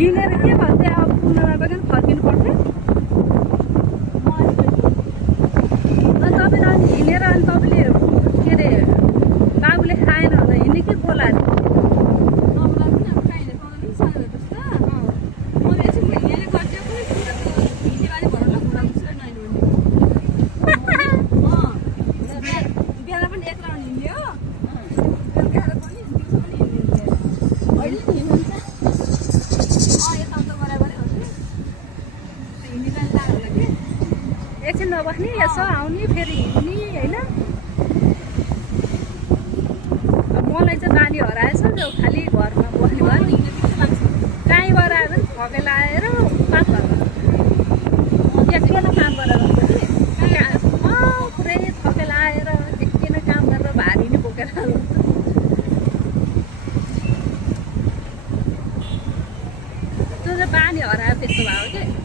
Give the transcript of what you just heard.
हिँडेर के भन्थे अब पुनः बगान फर्किनु पर्थ्यो तपाईँले अनि हिँडेर अनि तपाईँले के अरे बाबुले खाएन होला हिँड्ने के बोलाएर एकछिन नबस्ने यसो आउने फेरि हिँड्ने होइन मलाई चाहिँ बानी हराएछ नि खालि घरमा बस्ने भयो नि कहीँबाट आएर थकेर आएर पाँच घरमा एकछिन काम गरेर पुरै थकेर आएर एकछिन काम गरेर भारी नै बोकेर त्यो चाहिँ बानी हरायो त्यस्तो भयो कि